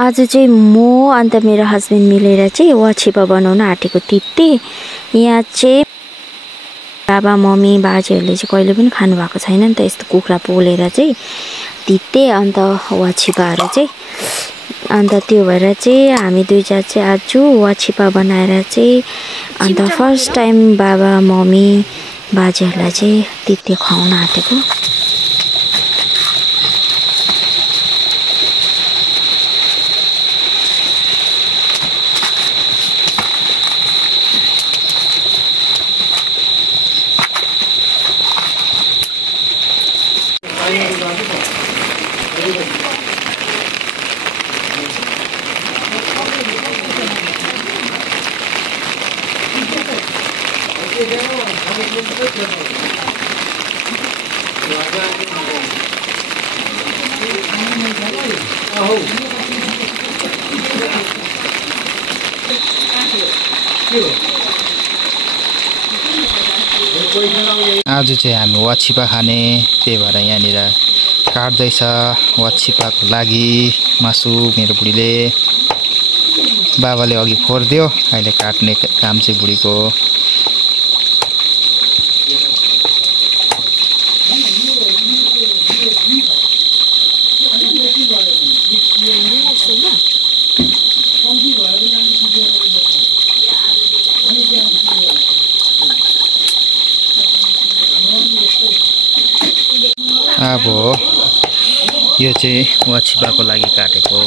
आज चाहिँ म अन्त मेरो हस्बेन्ड मिलेर चाहिँ वाचिपा बनाउन आँटेको तिते। यहाँ चाहिँ बाबा मम्मी बाजेहरूले चाहिँ कहिले पनि खानु भएको छैन नि त यस्तो कुखुरा पोलेर चाहिँ तिते अन्त वाचिपाहरू चाहिँ। अन्त त्यो भएर चाहिँ हामी दुईजना चाहिँ आज वाचिपा बनाएर चाहिँ अन्त फर्स्ट टाइम बाबा मम्मी बाजेहरूलाई चाहिँ तिते खुवाउन आँटेको। आज चाहिँ हामी वाचिपा खाने, त्यही भएर यहाँनिर काट्दैछ वाचिपाको लागि मासु। मेरो बुढीले बाबाले अघि खोर्दियो, अहिले काट्ने काम चाहिँ बुढीको। अब यो चाहिँ वाचिपाको लागि काटेको।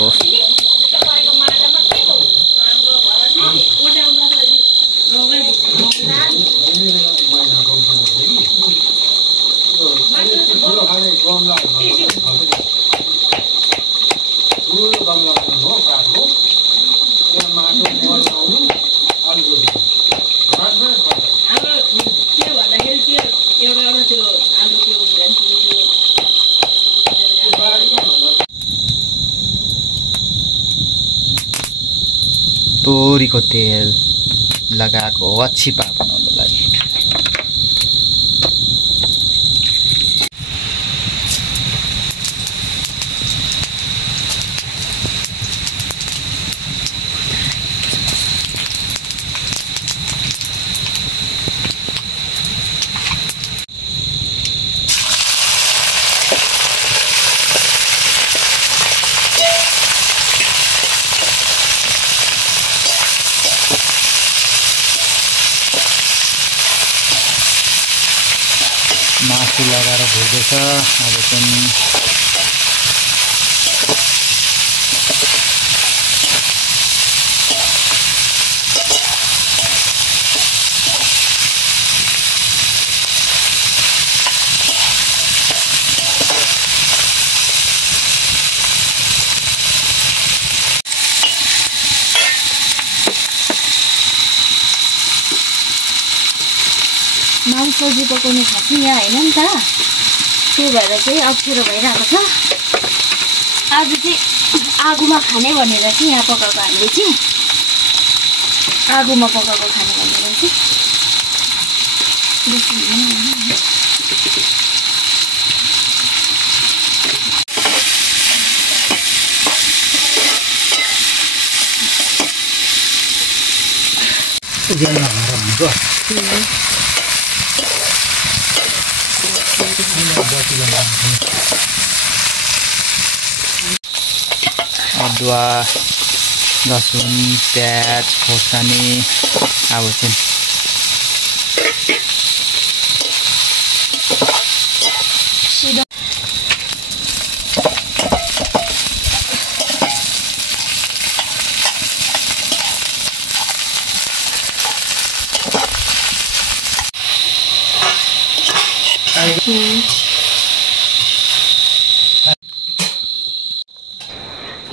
तोरीको तेल लगाएको वाचिपा बनाउनु लागि। मासु लगाएर भुट्दैछ। अब चाहिँ सब्जी पकाउनु खास यहाँ होइन नि त, त्यही भएर चाहिँ अप्ठ्यारो भइरहेको छ। आज चाहिँ आगोमा खाने भनेर चाहिँ यहाँ पकाएको हामीले चाहिँ आगोमा पकाएको खाने भनेर चाहिँ बेसी अदुवा लसुन प्याज खोर्सानी अब चाहिँ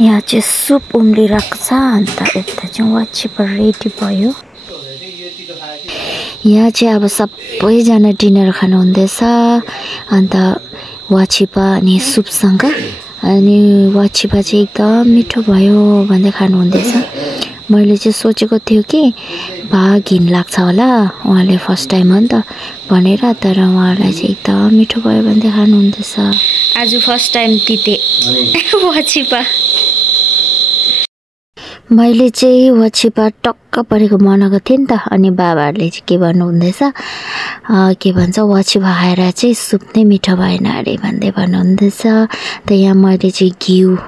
यहाँ चाहिँ सुप उम्लिरहेको छ। अन्त यता चाहिँ वाचिपा रेडी भयो। यहाँ चाहिँ अब सबैजना डिनर खानु हुँदैछ। अन्त वाचिपा अनि सुपसँग, अनि वाचिपा चाहिँ एकदम मिठो भयो भन्दै खानु हुँदैछ। मैले चाहिँ सोचेको थियो कि घिन लाग्छ होला, उहाँले फर्स्ट टाइम हो नि त भनेर, तर उहाँलाई चाहिँ एकदम मिठो भयो भन्दै खानु हुँदैछ। आज फर्स्ट टाइम तिते वाचिपा। मैले चाहिँ वाचिपा टक्क परेको बनाएको थिएँ नि त अनि बाबाहरूले चाहिँ के भन्नुहुँदैछ के भन्छ वाचिपा खाएर चाहिँ सुप नै मिठो भएन अरे भन्दै भन्नुहुँदैछ। त यहाँ मैले चाहिँ घिउ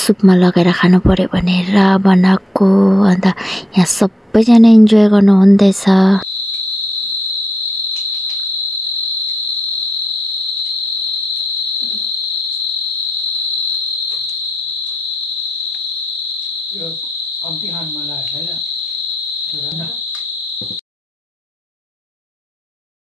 सुपमा लगाएर खानु पर्यो भनेर बनाएको। अन्त यहाँ सबैजना इन्जोय गर्नुहुँदैछ। कम्ती खानु मन लागेको छैन।